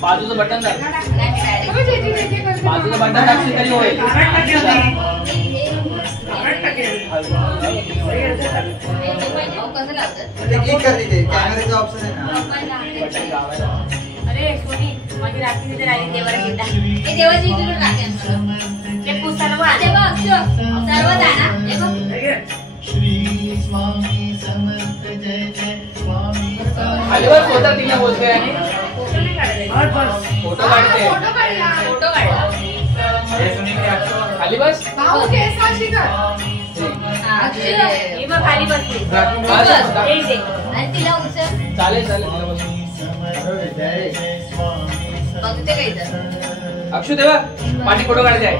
बाजूचं बटन दाब, बाजूचं बटन दाबशील तरी होईल. क्लिक कर दीजिए, कॅमेराचा ऑप्शन आहे ना. अरे सोनी माझी रात्री इथे राहिली देवाला घेता हे देवाची इथे टाकेन ते पुस्तक वा ते बघ सर्व जाना हे बघ श्री स्वामी समर्थ जय जय स्वामी खाली वर फोटो तिला बोलते आणि फोटो नाही काढले फोटो काढते फोटो काढला हे सुनी खाली बस भाऊ केस काढली का हे बघ खाली बसली बस हे दे आणि तिला उचल चालेल चालेल बघते काय इथं अक्षु देवा पाठी फोटो काढायचे आहे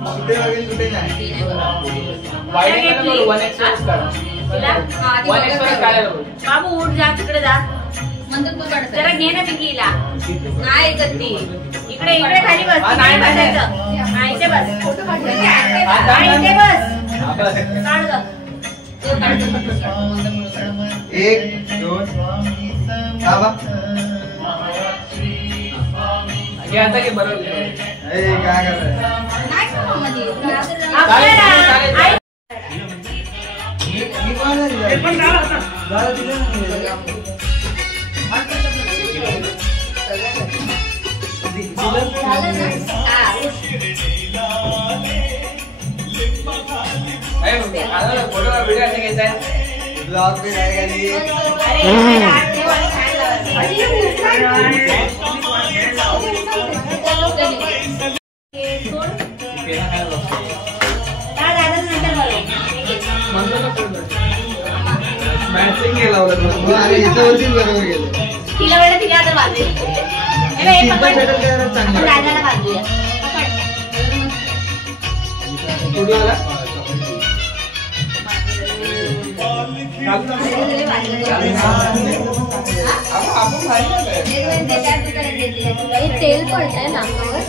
कुठे वगैरे कुठे नाही वाईड करा 1x काढा तिला 1x काढायला बोल बाबू उठ जा तिकडे जा म्हणजे तू काढ जरा घे ना पिंकीला नाही गत्ती इकडे इकडे खाली बस नाही बसायचं नाही इथे बस फोटो काढ इथे बस काढ ग 1 2 बाबा हे आता के बरोबर ए काय कर रहा है नाही का मध्ये चालेल मी कोण आहे पण झाला दिलं ना झालं ना? हा. फोटो व्हिडिओ असं घ्यायचा आहे ब्लॉग भी नाही गेली. अरे हात ठेव आणि खायला लावायचं. हे सोड. हा, दादा नंतर बरोबर. मॅचिंग केला होता अरे याच्यावरतीच बरोबर गेलं. तिला वेळ तिला आता बाजू. हे बघ, हे सिंपल पकड. शटल करायला चांगलं. दादाला बाजूया. पकड. कुठे आला आपण भारी तेल पडतंय नाकावर.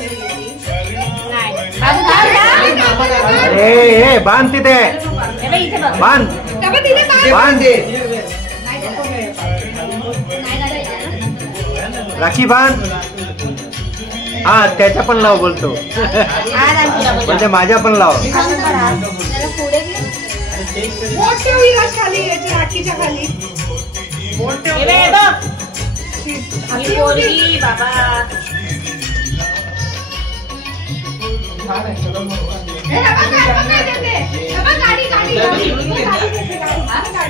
ए बांध तिथे बांध बांध दे राखी बांध. हा त्याच्या पण लाव बोलतो म्हणजे माझ्या पण लाव. राखीच्या खाली बाबा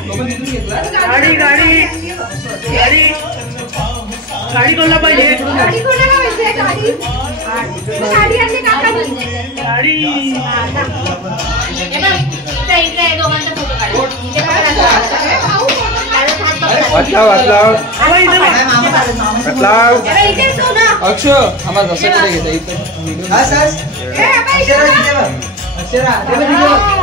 गाडी गाडी गाडी गाडी कोणाला पाहिजे गाडी कोणाला पाहिजे गाडी गाडी आणली काका गाडी अक्षय आम्हाला जसं कुठे घेता इथं हा सर अक्षरा इथे बघ. अक्षरा ते बघ तिथे बघ.